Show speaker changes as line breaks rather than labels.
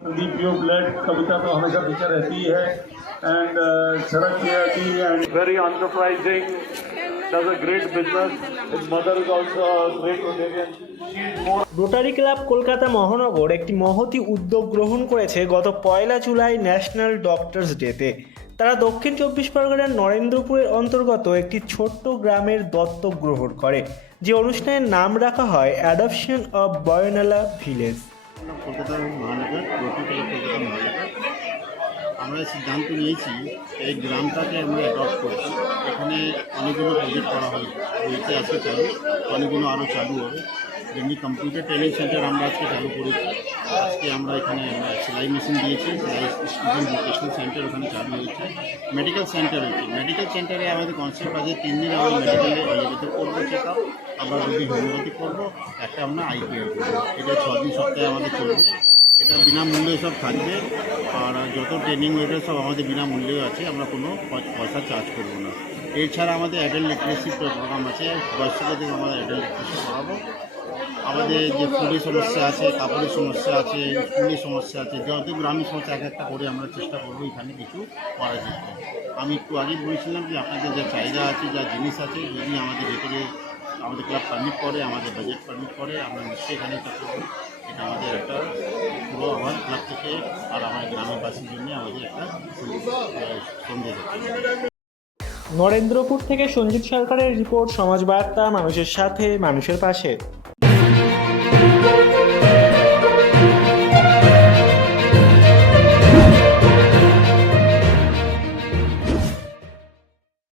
संदीप योग ब्लड कविता तो हमेशा पीछे रहती है एंड शरद की and
very enterprising, does a great business. His mother is also a great Rotarian. She is more
Rotary club Kolkata মহানগর একটি মহতি উদ্যোগ গ্রহণ করেছে গত পয়লা জুলাই ন্যাশনাল ডক্টরস ডেতে তারা দক্ষিণ চব্বিশ পরগনার নরেন্দ্রপুরের অন্তর্গত একটি ছোট্ট গ্রামের দত্তক গ্রহণ করে যে অনুষ্ঠানের নাম রাখা হয় adoption of বয়নালা village
Kolkata Mahanagar club Kolkata মহানগর। আমরা সিদ্ধান্ত নিয়েছি, এই গ্রামটাকে আমরা অ্যাডপ্ট করছি। এখানে অনেকগুলো প্রজেক্ট করা হয়, হয়েছে আজকে চালু, অনেকগুলো আরও চালু হবে। যেমনি কম্পিউটার ট্রেনিং সেন্টার আমরা আজকে চালু করেছি। আজকে আমরা এখানে সেলাই মেশিন দিয়েছি, সেলাই ভোকেশনাল সেন্টার ওখানে চালু হয়েছে। মেডিকেল সেন্টার হয়েছে। মেডিকেল সেন্টারে আমাদের কনসেপ্ট আছে, তিন দিন আমরা মেডিকেলে অ্যালোপ্যাথি করব চেক আপ আমরা যদি হোমিওপ্যাথি করব আমরা আইপিএল এটা ছ দিন সপ্তাহে আমাদের চলবে। এটা বিনামূল্যে সব থাকবে। আর যত ট্রেনিং ওইটা সব আমাদের বিনামূল্যে আছে। আমরা কোনো পয়সা চার্জ করব না। এছাড়া আমাদের অ্যাডাল্ট লিটারেসি প্রোগ্রাম আছে। বয়স্কদের আমরা অ্যাডাল্ট লিটারেসি করাবো আমাদের যে ফুলের সমস্যা আছে, কাপড়ের সমস্যা আছে স্কুলের সমস্যা আছে যত গ্রামীণ সমস্যা, এক একটা করে আমরা চেষ্টা করব এখানে কিছু করার চেষ্টা আমি একটু আগে বলেছিলাম যে আপনাদের যা চাহিদা আছে, যা জিনিস আছে, যদি আমাদের ভেতরে আমাদের ক্লাব পারমিট করে, আমাদের বাজেট পারমিট করে, আমরা নিশ্চয়ই এখানে করব এটা আমাদের একটা পুরো আমার ক্লাব থেকে আর আমার গ্রামবাসীর জন্য আমাদের একটা সন্দেহ।
নরেন্দ্রপুর থেকে সঞ্জিত সরকারের রিপোর্ট, সমাজবার্তা, মানুষের সাথে, মানুষের পাশে।